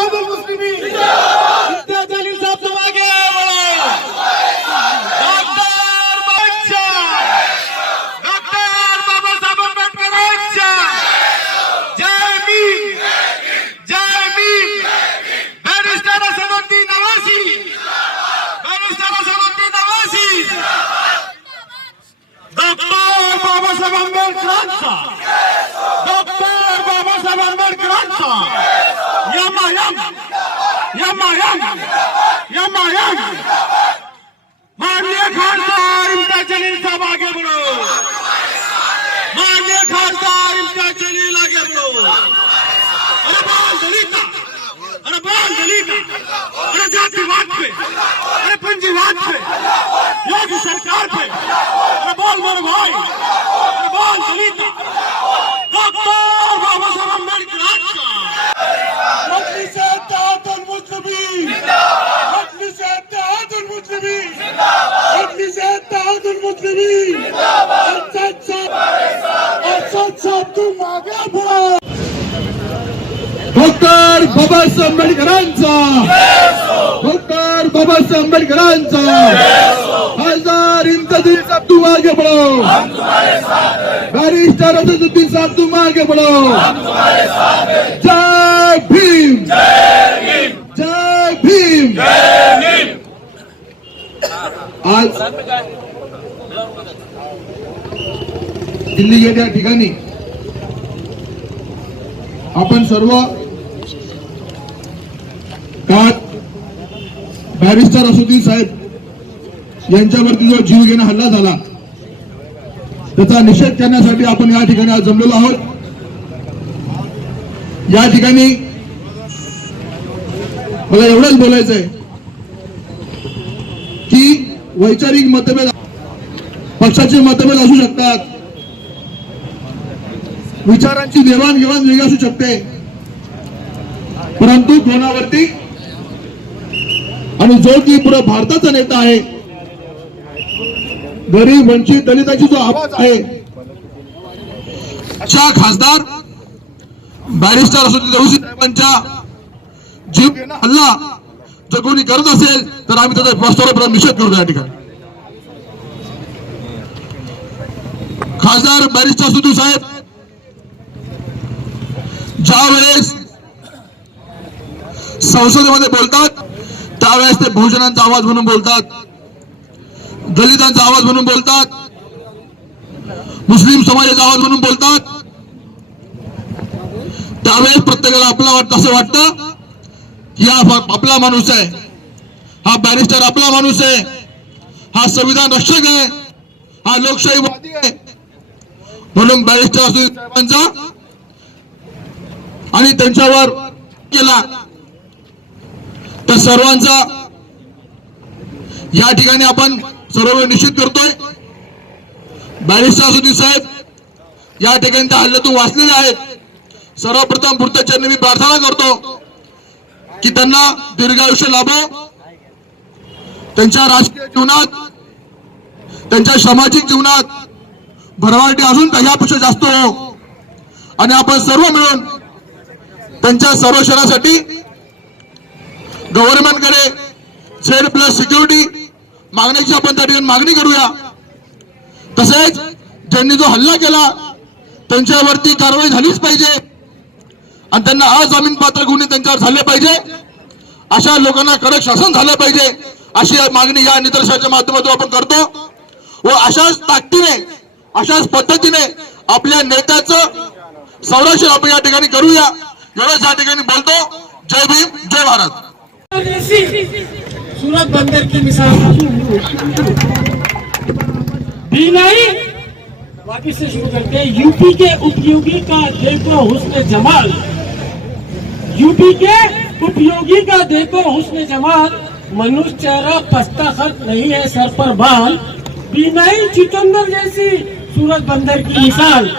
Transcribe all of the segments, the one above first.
इत्तेहादुल मुस्लिमीन इम्तियाज जलील साहब तुम आगे बढ़ो। डॉक्टर बाबा साहब अम्बेडकर जय भीम जय Bhim. Barrister Asaduddin Owaisi barrister Asaduddin Owaisi. Doctor Baba Saheb अम्बेडकरांचा डॉक्टर बाबा साहब अम्बेडकरांचा यमा यम यमा यम यमा यम। माननीय खासदार इम्तियाज जलील साहब आगे बढ़ो। माननीय खासदार इम्तियाज जलील आगे बढ़ो। अरे बोल दलिता अरे बोल दलिता अरे जातिवाद पे अरे पंजीवाद पे योगी सरकार पे अरे बोल मेरे भाई अरे बोल दलिता। डॉक्टर बाबा साहब अम्बेडकर मजलिस इत्तेहादुल मुस्लिमीन मजलिस इत्तेहादुल मुस्लिमीन मजलिस इत्तेहादुल मुस्लिमीन। असद साहब तुम आगे बढ़ो। डॉक्टर बाबासाहेब आंबेडकरांचा डॉक्टर बाबासाहेब आंबेडकरांचा खासदार इम्तियाज जलील साहब तुम आगे बढ़ो। बैरिस्टर असदुद्दीन साहब तुम आगे बढ़ो। जय भीम जय भीम। आज दिल्ली गेट या ठिकाणी आपण सर्व काल बॅरिस्टर असदुद्दीन साहेब यांच्यावरती जो जीवघेणा हल्ला झाला त्याचा निषेध करण्यासाठी आपण या ठिकाणी आज जमलेलो आहोत। या ठिकाणी मला एवढंच बोलायचंय की वैचारिक मतभेद पक्षाचे मतभेद असू शकतात, विचारांची देवाणघेवाण वेगळी असू शकते, परंतु कोणावरती आणि जो की पुरा भारताचा नेता आहे, गरीब वंचित दलितांची जो आवाज आहे, अशा खासदार बॅरिस्टर असदुद्दीन साहेबांच्या जीव हल्ला जर कोणी करत असेल तर आम्ही त्याचा स्पष्टपणे निषेध करतो। या ठिकाणी खासदार बॅरिस्टर असदुद्दीन साहेब ज्या वेळेस संसदेमध्ये बोलतात त्यावेळेस ते बहुजनांचा आवाज म्हणून बोलतात, दलितांचा आवाज म्हणून बोलतात, मुस्लिम समाजाचा आवाज म्हणून बोलतात। त्यावेळेस प्रत्येकाला असं वाटतं की हा आपला माणूस आहे, हा बॅरिस्टर आपला माणूस आहे, हा संविधान रक्षक आहे, हा लोकशाहीवादी आहे। म्हणून बॅरिस्टर असदुद्दीन साहेबांचा आणि त्यांच्यावर केला तर सर्वांचा या ठिकाणी आपण सर्व निश्चित करतोय। बॅरिस्टर असदुद्दीन साहेब या ठिकाणी त्या हल्ल्यातून वाचलेले आहेत। सर्वप्रथम पुरतचरणी मी प्रार्थना करतो की त्यांना दीर्घायुष्य लाभो, त्यांच्या राजकीय जीवनात त्यांच्या सामाजिक जीवनात भरभराटी अजून त्याच्यापेक्षा जास्त हो आणि आपण सर्व मिळून त्यांच्या संरक्षणासाठी गव्हर्नमेंटकडे Z+ सिक्युरिटी मागण्याची आपण त्या ठिकाणी मागणी करूया। तसेच ज्यांनी जो हल्ला केला त्यांच्यावरती कारवाई झालीच पाहिजे आणि त्यांना अजामीनपात्र गुन्हे त्यांच्यावर झाले पाहिजे, अशा लोकांना कडक शासन झालं पाहिजे अशी मागणी या निदर्शनाच्या माध्यमातून आपण करतो व अशाच ताकदीने अशाच पद्धतीने आपल्या नेत्याचं संरक्षण आपण या ठिकाणी करूया। एवढंच या ठिकाणी बोलतो। जय भीम जय भारत। सूरत बंदर की मिसाल भी नहीं। वापिस से शुरू करते हैं। यूपी के उपयोगी का देखो हुस्न जमाल, यूपी के उपयोगी का देखो हुस्न जमाल, मनुष्य चेहरा पस्ता खत नहीं है सर पर बाल, भी नहीं चितंदर जैसी सूरत बंदर की मिसाल,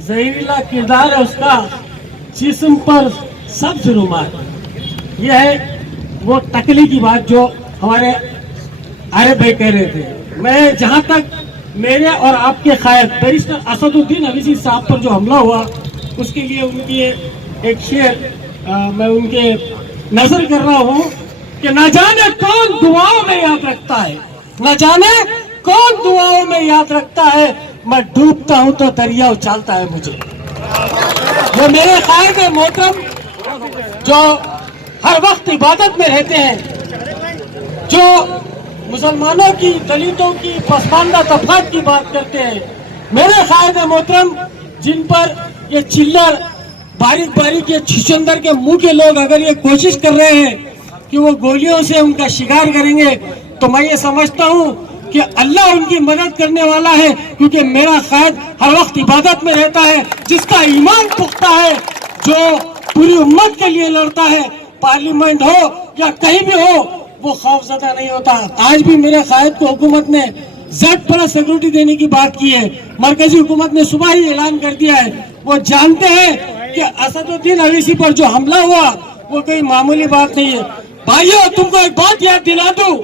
जहरीला किरदार है उसका जिस्म पर सब्ज रुमाल। यह है वो टकली की बात जो हमारे आरिफ भाई कह रहे थे। मैं जहां तक मेरे और आपके कायद बैरिस्टर असदुद्दीन अवैसी साहब पर जो हमला हुआ उसके लिए उनकी एक शेर मैं उनके नजर कर रहा हूँ कि न जाने कौन दुआओं में याद रखता है, न जाने कौन दुआओं में याद रखता है। मैं डूबता हूँ तो दरिया उछालता है मुझे। वो मेरे कायद मोहतरम जो हर वक्त इबादत में रहते हैं, जो मुसलमानों की, दलितों की, पसमानदा तबकात की बात करते हैं, मेरे कायद मोहतरम जिन पर ये चिल्लर बारीक बारीक ये छिछंदर के मुंह के लोग अगर ये कोशिश कर रहे हैं कि वो गोलियों से उनका शिकार करेंगे, तो मैं ये समझता हूँ कि अल्लाह उनकी मदद करने वाला है, क्योंकि मेरा कायद हर वक्त इबादत में रहता है, जिसका ईमान पुख्ता है, जो पूरी उम्मत के लिए लड़ता है, पार्लियामेंट हो या कहीं भी हो, वो खौफजदा नहीं होता। आज भी मेरे कायद को हुकूमत ने जेड प्लस सिक्योरिटी देने की बात की है। मरकजी हुकूमत ने सुबह ही ऐलान कर दिया है। वो जानते हैं कि असदुद्दीन अवैसी पर जो हमला हुआ वो कोई मामूली बात नहीं है। भाइयों, तुमको एक बात याद दिला दूं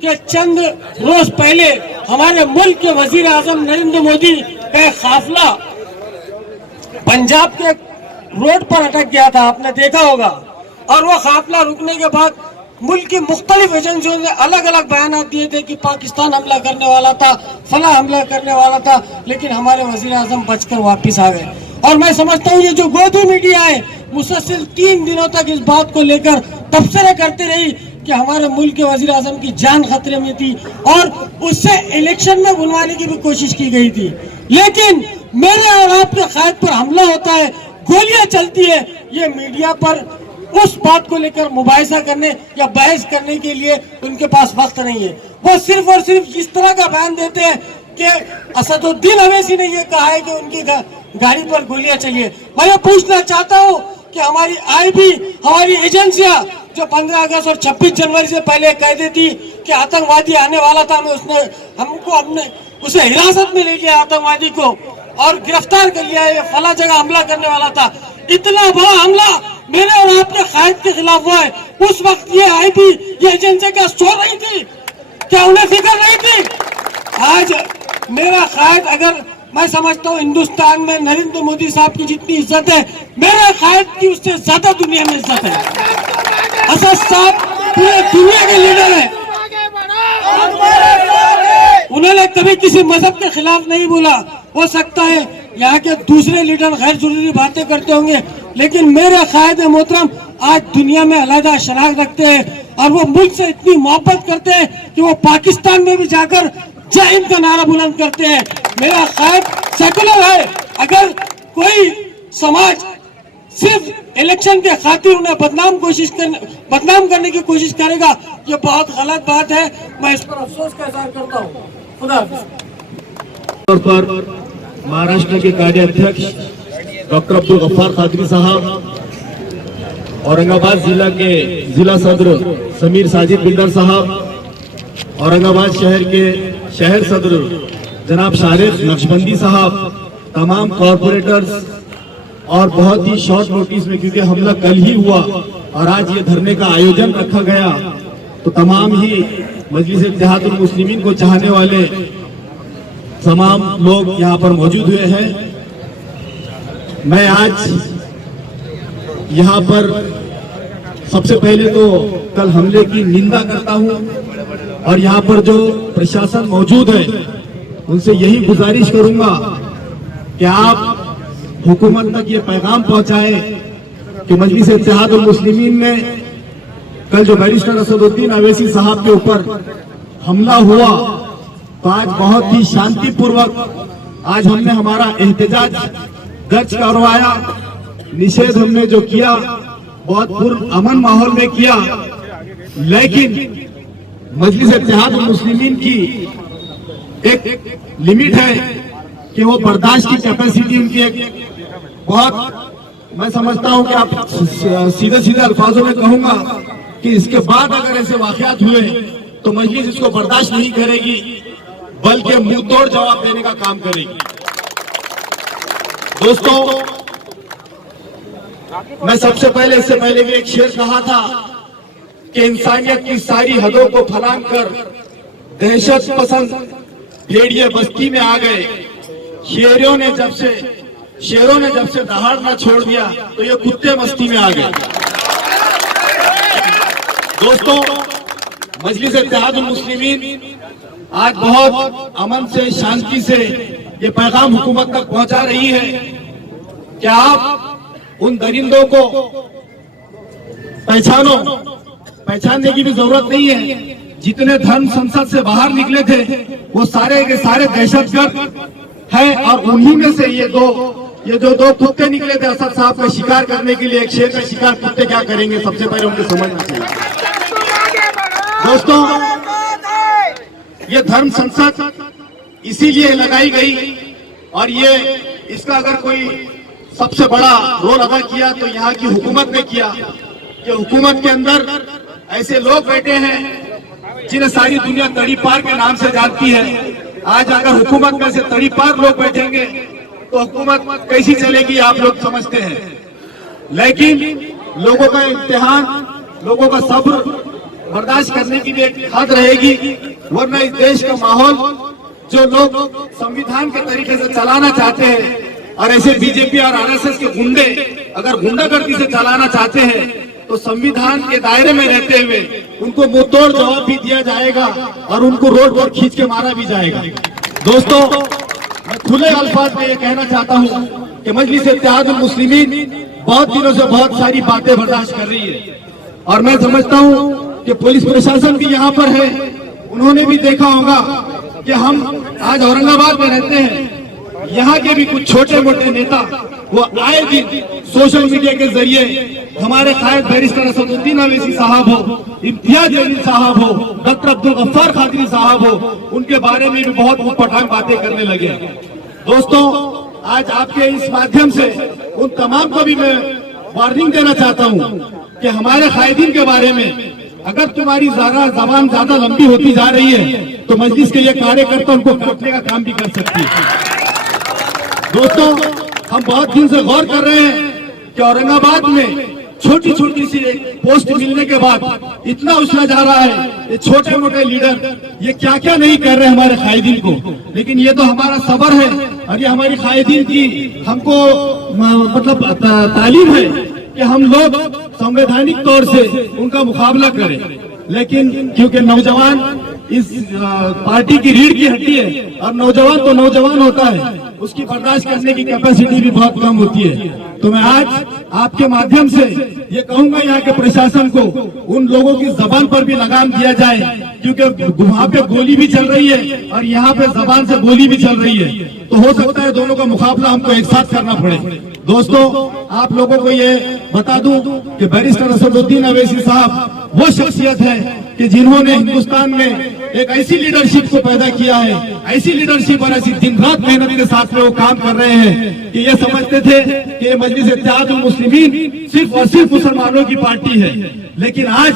कि चंद रोज पहले हमारे मुल्क के वजीर आजम नरेंद्र मोदी का एक काफिला पंजाब के रोड पर अटक गया था, आपने देखा होगा। और वो काफिला रुकने के बाद मुल्क की मुख्तलिफ एजेंसियों ने अलग अलग बयान दिए थे कि पाकिस्तान हमला करने वाला था, फला हमला करने वाला था, लेकिन हमारे वजीर आजम बचकर वापिस आ गए। और मैं समझता हूँ ये जो गोदी मीडिया है मुसलसल 3 दिनों तक इस बात को लेकर तबसरे करती रही कि हमारे मुल्क के वजीर आजम की जान खतरे में थी और उससे इलेक्शन में बुलवाने की भी कोशिश की गई थी। लेकिन मेरे और आपके कायद पर हमला होता है, गोलियां चलती है, ये मीडिया पर उस बात को लेकर मुबाहिसा करने या बहस करने के लिए उनके पास वक्त नहीं है। वो सिर्फ और सिर्फ इस तरह का बयान देते हैं कि असदुद्दीन अवैसी ने ये कहा है कि उनकी गाड़ी पर गोलियां चली है। मैं ये पूछना चाहता हूँ कि हमारी आईबी, हमारी एजेंसियां जो 15 अगस्त और 26 जनवरी से पहले कह देती कि आतंकवादी आने वाला था, हमने उसे हिरासत में ले लिया आतंकवादी को और गिरफ्तार कर लिया, ये फला जगह हमला करने वाला था। इतना बड़ा हमला मेरे और आपके कायद के खिलाफ हुआ है। उस वक्त ये आईबी, ये एजेंसी क्या सो रही थी? क्या उन्हें फिक्र नहीं थी? आज मेरा कायद, अगर मैं समझता हूँ हिंदुस्तान में नरेंद्र मोदी साहब की जितनी इज्जत है, मेरे कायद की उससे ज्यादा दुनिया में इज्जत है। असद साहब पूरे दुनिया के लीडर है, उन्होंने कभी किसी मजहब के खिलाफ नहीं बोला। हो सकता है यहाँ के दूसरे लीडर गैर जरूरी बातें करते होंगे, लेकिन मेरे कायद मोहतरम आज दुनिया में अलग शनाख्त रखते हैं और वो मुल्क से इतनी मोहब्बत करते हैं कि वो पाकिस्तान में भी जाकर जय हिंद का नारा बुलंद करते हैं। मेरा कायद सेकुलर है। अगर कोई समाज सिर्फ इलेक्शन के खातिर उन्हें बदनाम करने की कोशिश करेगा, ये बहुत गलत बात है। मैं इस पर अफसोस का इजहार करता हूँ। खुदा हाफिज़। पर महाराष्ट्र के कार्याध्यक्ष डॉक्टर अब्दुल गफ्फार कादरी साहब, औरंगाबाद जिला के जिला सदर समीर साजिद बिल्डर साहब, औरंगाबाद शहर के शहर सदर जनाब शारिफ नक्शबंदी साहब, तमाम कॉरपोरेटर्स, और बहुत ही शॉर्ट नोटिस में, क्योंकि हमला कल ही हुआ और आज ये धरने का आयोजन रखा गया, तो तमाम ही मजलिस इत्तेहादुल मुस्लिमीन को चाहने वाले तमाम लोग यहाँ पर मौजूद हुए हैं। मैं आज यहाँ पर सबसे पहले तो कल हमले की निंदा करता हूँ और यहाँ पर जो प्रशासन मौजूद है उनसे यही गुजारिश करूंगा कि आप हुकूमत तक ये पैगाम पहुंचाए कि मजलिस इत्तेहादुल मुस्लिमीन ने कल जो बैरिस्टर असदुद्दीन अवैसी साहब के ऊपर हमला हुआ, तो आज बहुत ही शांतिपूर्वक आज हमने हमारा एहतजाज दर्ज करवाया। निषेध हमने जो किया बहुत पुरअमन माहौल में किया, लेकिन मजलिस इत्तेहादुल मुस्लिमीन की एक लिमिट है कि वो बर्दाश्त की कैपेसिटी उनकी एक बहुत, मैं समझता हूं कि आप सीधे सीधे अल्फाजों में कहूंगा कि इसके बाद अगर ऐसे वाकयात हुए तो मजलिस इसको बर्दाश्त नहीं करेगी, बल्कि मुंह तोड़ जवाब देने का काम करेगी। दोस्तों, मैं सबसे पहले, इससे पहले भी एक शेर कहा था कि इंसानियत की सारी हदों को फलांग कर दहशत पसंद भेड़िए बस्ती में आ गए। शेरों ने जब से दहाड़ना छोड़ दिया तो ये कुत्ते मस्ती में आ गए। दोस्तों, मजलिस इत्तेहादुल मुस्लिमीन आज बहुत अमन से, शांति से ये पैगाम हुकूमत तक पहुंचा रही है कि आप उन दरिंदों को पहचानो। पहचानने की भी जरूरत नहीं है। जितने धर्म संसद से बाहर निकले थे वो सारे के सारे दहशतगर्द है, और उन्हीं में से ये जो दो कुत्ते निकले थे असद साहब का शिकार करने के लिए, एक शेर का शिकार कुत्ते क्या करेंगे, सबसे पहले उनको समझना चाहिए। दोस्तों, ये धर्म संसद इसीलिए लगाई गई, और ये इसका अगर कोई सबसे बड़ा रोल अदा किया तो यहाँ की हुकूमत ने किया कि हुकूमत के अंदर ऐसे लोग बैठे हैं जिन्हें सारी दुनिया तड़ी पार के नाम से जानती है। आज अगर हुकूमत में से तड़ी पार लोग बैठेंगे तो हुकूमत कैसी चलेगी, आप लोग समझते हैं। लेकिन लोगों का इम्तिहान, लोगों का सब्र बर्दाश्त करने की भी एक हद रहेगी, वरना इस देश का माहौल जो लोग संविधान के तरीके से चलाना चाहते हैं, और ऐसे बीजेपी और आरएसएस के गुंडे अगर गुंडागर्दी से चलाना चाहते हैं तो संविधान के दायरे में रहते हुए उनको मुंहतोड़ जवाब भी दिया जाएगा और उनको रोड पर खींच के मारा भी जाएगा। दोस्तों, मैं खुले अल्फाज में ये कहना चाहता हूँ कि मजलिस इत्तेहादुल मुस्लिमीन बहुत दिनों से बहुत सारी बातें बर्दाश्त कर रही है, और मैं समझता हूँ कि पुलिस प्रशासन भी यहाँ पर है, उन्होंने भी देखा होगा कि हम आज औरंगाबाद में रहते हैं। यहाँ के भी कुछ छोटे मोटे नेता वो आए दिन सोशल मीडिया के जरिए हमारे कायद बैरिस्टर असदुद्दीन अवैसी साहब हो, इम्तियाज जलील साहब हो, डॉक्टर अब्दुल गफ्फार खादरी साहब हो, उनके बारे में भी बहुत ऊटपटांग बातें करने लगे। दोस्तों, आज आपके इस माध्यम से उन तमाम को भी मैं वार्निंग देना चाहता हूँ कि हमारे कायदीन के बारे में अगर तुम्हारी जबान ज्यादा लंबी होती जा रही है तो मजलिस के ये कार्यकर्ता उनको काटने का काम भी कर सकती है। दोस्तों, हम बहुत दिन से गौर कर रहे हैं कि औरंगाबाद में छोटी छोटी सी एक पोस्ट मिलने के बाद इतना उछला जा रहा है, ये छोटे मोटे लीडर ये क्या क्या नहीं कर रहे हमारे कायदीन को। लेकिन ये तो हमारा सबर है और ये हमारी कायदीन की हमको मतलब तालीम है कि हम लोग संवैधानिक तौर से उनका मुकाबला करें। लेकिन क्योंकि नौजवान इस पार्टी की रीढ़ की हड्डी है और नौजवान तो नौजवान होता है, उसकी बर्दाश्त करने की कैपेसिटी भी बहुत कम होती है। तो मैं आज आपके माध्यम से ये कहूंगा यहाँ के प्रशासन को उन लोगों की जबान पर भी लगाम दिया जाए, क्योंकि वहाँ पे गोली भी चल रही है और यहाँ पे जबान से गोली भी चल रही है, तो हो सकता है दोनों का मुकाबला हमको एक साथ करना पड़े। दोस्तों, आप लोगों को ये बता दूं कि बैरिस्टर असदुद्दीन अवैसी साहब वो शख्सियत है कि जिन्होंने हिंदुस्तान में एक ऐसी लीडरशिप को पैदा किया है, ऐसी लीडरशिप और ऐसी दिन रात मेहनत के साथ में वो काम कर रहे हैं कि ये समझते थे कि ये मजलिस इत्तेहादुल मुस्लिमीन सिर्फ और सिर्फ मुसलमानों की पार्टी है। लेकिन आज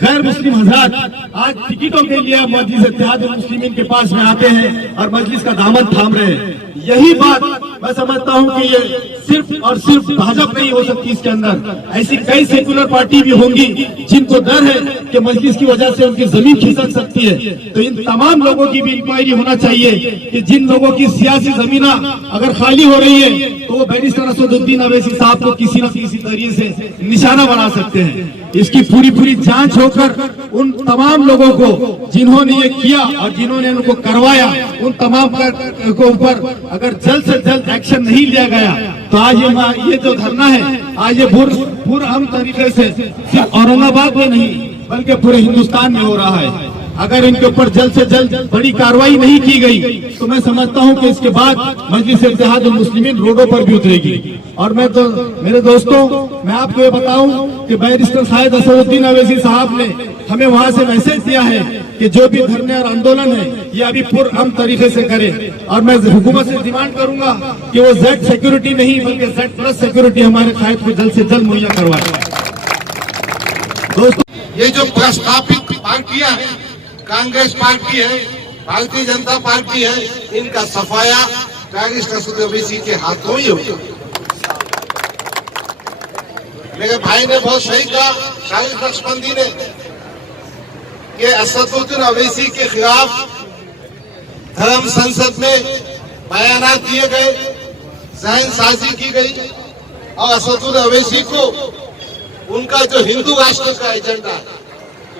गैर मुस्लिम हजरात आज टिकटों के लिए मजलिस इत्तेहादुल मुस्लिमीन के पास में आते हैं और मजलिस का दामन थाम रहे हैं। यही बात मैं समझता हूँ कि ये सिर्फ और सिर्फ भाजपा नहीं हो सकती, इसके अंदर ऐसी कई सेकुलर पार्टी भी होंगी जिनको डर है कि मजलिस की वजह से उनकी जमीन खिसक सकती है। तो इन तमाम लोगों की भी इंक्वायरी होना चाहिए कि जिन लोगों की सियासी जमीना अगर खाली हो रही है तो वो बैरिस्टर असदुद्दीन अवैसी साहब को किसी न किसी तरीके से निशाना बना सकते हैं। इसकी पूरी जांच होकर उन तमाम लोगों को जिन्होंने ये किया और जिन्होंने उनको करवाया, उन तमाम के ऊपर अगर जल्द से जल्द एक्शन नहीं लिया गया तो आज ये जो धरना है आज ये पूरे हम तरीके से सिर्फ औरंगाबाद में नहीं बल्कि पूरे हिंदुस्तान में हो रहा है। अगर इनके ऊपर जल्द से जल्द बड़ी कार्रवाई नहीं की गई तो मैं समझता हूं कि इसके बाद मजलिस इत्तेहादुल मुस्लिमीन रोडों पर भी उतरेगी। और मैं तो मेरे दोस्तों, मैं आपको ये बताऊं कि बैरिस्टर शायद असदुद्दीन अवैसी साहब ने हमें वहां से मैसेज दिया है कि जो भी धरने और आंदोलन है ये अभी पुरअमन तरीके से करे। और मैं हुकूमत से डिमांड करूंगा कि वो जेड सिक्योरिटी नहीं बल्कि जेड प्लस सिक्योरिटी हमारे कायद को जल्द से जल्द मुहैया करवाए। दोस्तों, ये जो प्रस्तापित पार्टियां हैं, कांग्रेस पार्टी है, भारतीय जनता पार्टी है, इनका सफाया बैरिस्टर असदुद्दीन अवैसी के हाथों ही होगा। मेरे भाई ने बहुत सही कहा, शाहिद नक्शबंदी ने, कि असदुद्दीन अवैसी के खिलाफ धर्म संसद में बयानात दिए गए, जहनसाजी की गई और असदुद्दीन अवैसी को उनका जो हिंदू राष्ट्र का एजेंडा है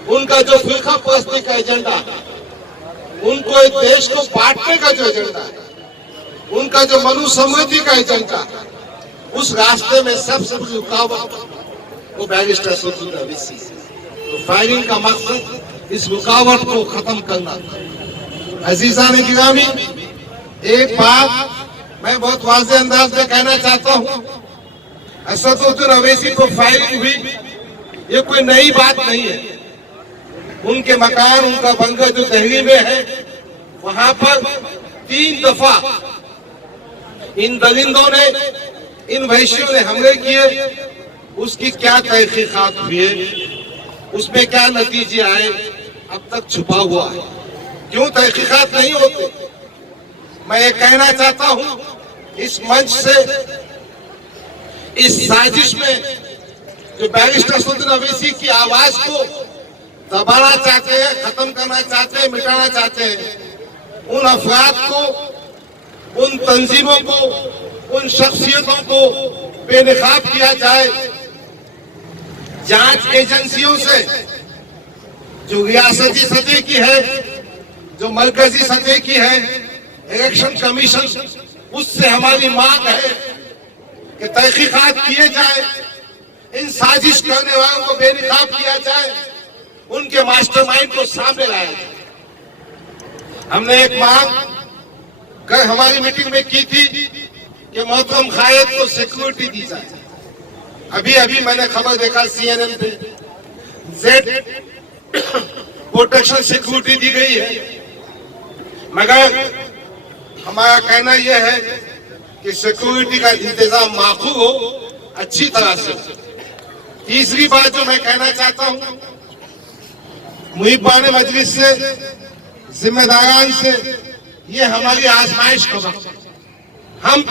उनका जो फिरका परस्ती का एजेंडा है, उनको एक देश को बांटने का जो एजेंडा है, उनका जो मनु समृद्धि का एजेंडा है, उस रास्ते में सबसे बड़ी रुकावट वो बैरिस्टर असदुद्दीन अवैसी। तो फायरिंग का मकसद इस रुकावट को खत्म करना था। अजीजान गिरामी, एक बात मैं बहुत वाज़ेह अंदाज में कहना चाहता हूँ, असदुद्दीन अवैसी को फायरिंग हुई, ये कोई नई बात नहीं है। उनके मकान, उनका बंगला जो दिल्ली में है, वहां पर 3 दफा इन दरिंदों ने, इन वहशियों ने हमले किए। उसकी क्या तहकीकात हुई है, उसमें क्या नतीजे आए, अब तक छुपा हुआ है। क्यों तहकीकात नहीं होते? मैं ये कहना चाहता हूं इस मंच से, इस साजिश में जो बैरिस्टर असदुद्दीन अवैसी की आवाज को दबाना चाहते हैं, खत्म करना चाहते हैं, मिटाना चाहते हैं, उन अफराद को, उन तंजीमों को, उन शख्सियतों को बेनकाब किया जाए। जांच एजेंसियों से, जो रियासती सतह की है, जो मरकजी सतह की है, इलेक्शन कमीशन, उससे हमारी मांग है कि तहकीकात किए जाए, इन साजिश करने वालों को बेनकाब किया जाए, उनके मास्टरमाइंड को सामने लाया जाए। हमने एक मांग कल हमारी मीटिंग में की थी कि मोहतरम कायद को सिक्योरिटी दी जाए। अभी अभी मैंने खबर देखा CNN पे, जेड प्रोटेक्शन सिक्योरिटी दी गई है, मगर हमारा कहना यह है कि सिक्योरिटी का इंतजाम माकूल हो, अच्छी तरह से। तीसरी बात जो मैं कहना चाहता हूं, मुहिबान मजलिस से, जिम्मेदारान से, ये हमारी आजमाइश का वक्त। हम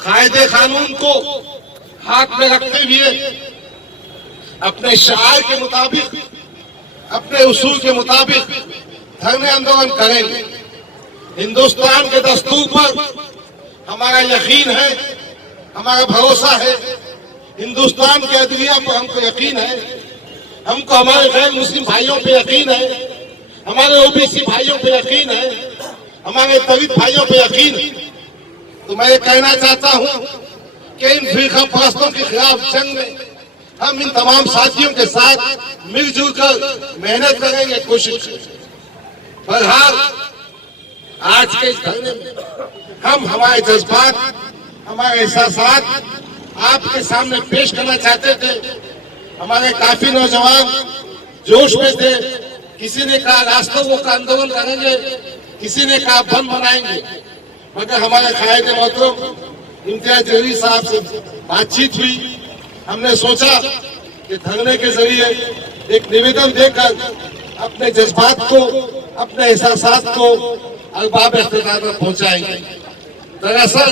कायदे कानून को हाथ में रखते हुए अपने शायर के मुताबिक, अपने उसूल के मुताबिक धरने आंदोलन करेंगे। हिंदुस्तान के दस्तूर पर हमारा यकीन है, हमारा भरोसा है। हिंदुस्तान के अदलिया पर हमको यकीन है, हमको हमारे गैर मुस्लिम भाइयों पे यकीन है, हमारे ओबीसी भाइयों पे यकीन है, हमारे दलित भाइयों पे यकीन है। तो मैं ये कहना चाहता हूं कि इन फिरका परस्तों के खिलाफ जंग में हम इन तमाम साथियों के साथ मिलजुल कर मेहनत करेंगे, कोशिश करेंगे। बहरहाल आज के इस धरने में हम हमारे जज्बात, हमारे एहसासात आपके सामने पेश करना चाहते थे। हमारे काफी नौजवान जोश में थे। किसी ने कहा रास्तों का आंदोलन करेंगे, किसी ने कहा बम बनाएंगे, मगर हमारे कायदे मोहतरम इम्तियाज जलील साहब से बातचीत हुई। हमने सोचा कि धरने के जरिए एक निवेदन देकर अपने जज्बात को, अपने एहसासात को अरबाब इख्तियार में पहुंचाएंगे। दरअसल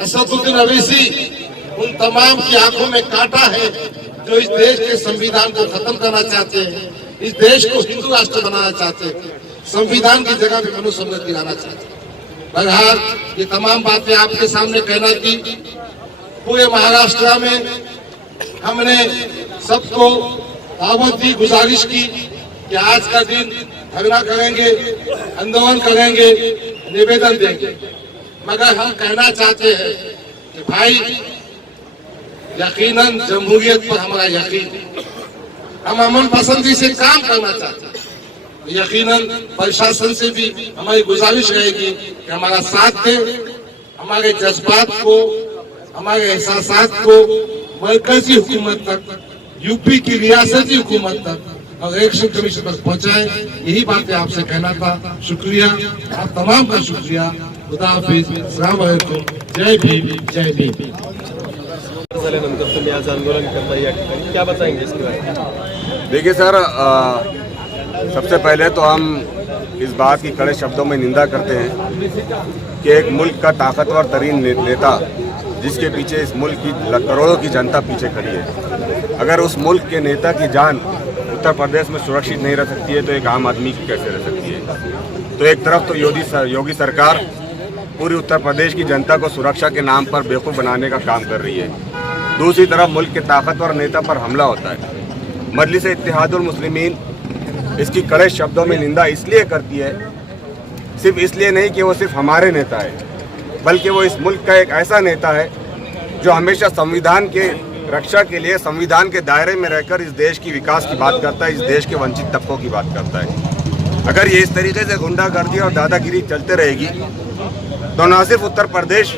असदुद्दीन अवैसी उन तमाम की आंखों में कांटा है जो इस देश के संविधान को खत्म करना चाहते हैं, इस देश को हिंदू राष्ट्र बनाना चाहते हैं, संविधान की जगह पे मनु समृद्धि लाना चाहते हैं। बहरहाल ये तमाम बातें आपके सामने कहना थी। पूरे महाराष्ट्र में हमने सबको दावत दी, गुजारिश की कि आज का दिन धरना करेंगे, आंदोलन करेंगे, निवेदन देंगे। मगर हम कहना चाहते हैं कि भाई यकीनन जमहूरियत पर हमारा यकीन है, हम अमन पसंदी से काम करना चाहते हैं। यकीनन प्रशासन से भी हमारी गुजारिश रहेगी कि हमारा साथ दे, हमारे जज्बात को, हमारे एहसासात को मरकजी हुकूमत तक, यूपी की रियासती हुकूमत तक और इलेक्शन कमीशन तक पहुंचाए। यही बातें आपसे कहना था। शुक्रिया, आप तमाम का शुक्रिया। खुदा हाफिज, अस्सलाम वालेकुम, जय भीम, जय भीम। झाल्यानंतर तुम्ही आज आंदोलन करता या ठिकाणी, क्या बताएंगे इसके बारे में? देखिए सर, सबसे पहले तो हम इस बात की कड़े शब्दों में निंदा करते हैं कि एक मुल्क का ताकतवर तरीन नेता, जिसके पीछे इस मुल्क की करोड़ों की जनता पीछे खड़ी है, अगर उस मुल्क के नेता की जान उत्तर प्रदेश में सुरक्षित नहीं रह सकती है तो एक आम आदमी की कैसे रह सकती है। तो एक तरफ तो योगी सरकार पूरी उत्तर प्रदेश की जनता को सुरक्षा के नाम पर बेवकूफ़ बनाने का काम कर रही है, दूसरी तरफ मुल्क के ताकतवर नेता पर हमला होता है। मजलिस इत्तेहादुल मुस्लिमीन इसकी कड़े शब्दों में निंदा इसलिए करती है, सिर्फ इसलिए नहीं कि वो सिर्फ हमारे नेता है, बल्कि वो इस मुल्क का एक ऐसा नेता है जो हमेशा संविधान के रक्षा के लिए संविधान के दायरे में रहकर इस देश की विकास की बात करता है, इस देश के वंचित तबकों की बात करता है। अगर ये इस तरीके से गुंडागर्दी और दादागिरी चलते रहेगी तो न सिर्फ उत्तर प्रदेश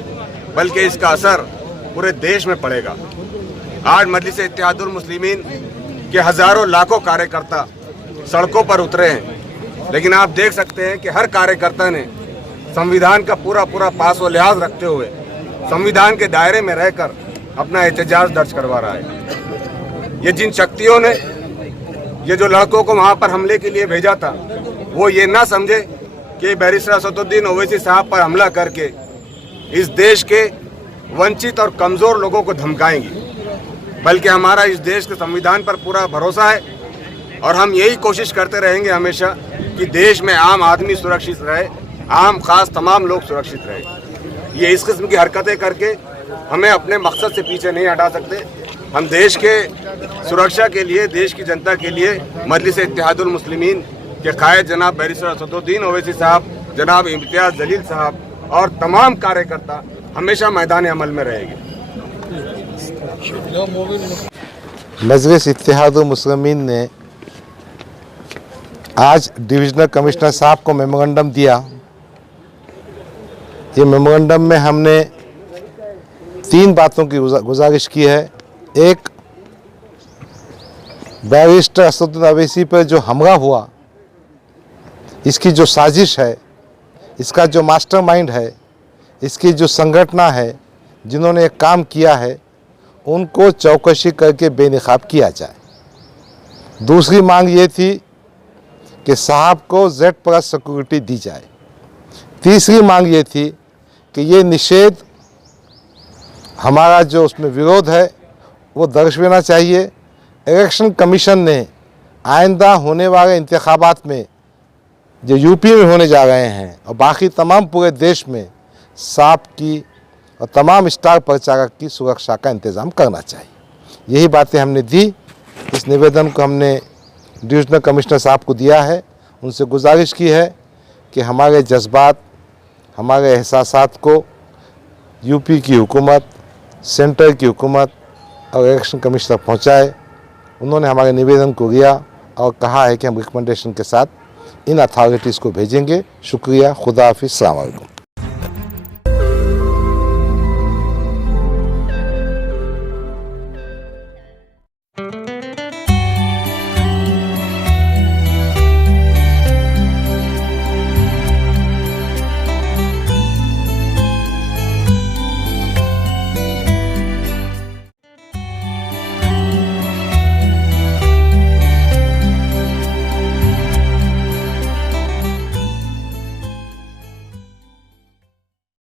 बल्कि इसका असर पूरे देश में पड़ेगा। आज मजलिस इत्तेहादुल मुस्लिमीन के हजारों लाखों कार्यकर्ता सड़कों पर उतरे हैं, लेकिन आप देख सकते हैं कि हर कार्यकर्ता ने संविधान का पूरा पास व लिहाज रखते हुए संविधान के दायरे में रहकर अपना एहतजाज दर्ज करवा रहा है। ये जिन शक्तियों ने ये जो लड़कों को वहां पर हमले के लिए भेजा था, वो ये ना समझे कि बैरिस्टर असदुद्दीन ओवैसी साहब पर हमला करके इस देश के वंचित और कमज़ोर लोगों को धमकाएंगी, बल्कि हमारा इस देश के संविधान पर पूरा भरोसा है और हम यही कोशिश करते रहेंगे हमेशा कि देश में आम आदमी सुरक्षित रहे, आम खास तमाम लोग सुरक्षित रहे। ये इस किस्म की हरकतें करके हमें अपने मकसद से पीछे नहीं हटा सकते। हम देश के सुरक्षा के लिए, देश की जनता के लिए मजलिस इत्तेहादुल मुस्लिमीन के कायद जनाब बैरिस्टर असदुद्दीन ओवैसी साहब, जनाब इम्तियाज़ जलील साहब और तमाम कार्यकर्ता हमेशा मैदान अमल में रहेंगे। मजलिस इत्तेहादुल मुस्लिमीन ने आज डिविजनल कमिश्नर साहब को मेमोरेंडम दिया। ये मेमोरेंडम में हमने 3 बातों की गुजारिश की है। एक, बैरिस्टर असदुद्दीन ओवैसी पर जो हमला हुआ, इसकी जो साजिश है, इसका जो मास्टरमाइंड है, इसकी जो संगठना है, जिन्होंने एक काम किया है, उनको चौकसी करके बेनकाब किया जाए। दूसरी मांग ये थी कि साहब को Z+ सिक्योरिटी दी जाए। तीसरी मांग ये थी कि ये निषेध, हमारा जो उसमें विरोध है, वो दर्शाना चाहिए। इलेक्शन कमीशन ने आइंदा होने वाले इंतखाबात में जो यूपी में होने जा रहे हैं और बाकी तमाम पूरे देश में साहब की और तमाम स्टार प्रचारक की सुरक्षा का इंतज़ाम करना चाहिए। यही बातें हमने दी। इस निवेदन को हमने डिविजनल कमिश्नर साहब को दिया है। उनसे गुजारिश की है कि हमारे जज्बात, हमारे एहसासात को यूपी की हुकूमत, सेंटर की हुकूमत और इलेक्शन कमीशन तक पहुँचाए। उन्होंने हमारे निवेदन को लिया और कहा है कि हम रिकमेंडेशन के साथ इन अथॉरिटीज़ को भेजेंगे। शुक्रिया। खुदा हाफिज़। अस्सलाम वालेकुम।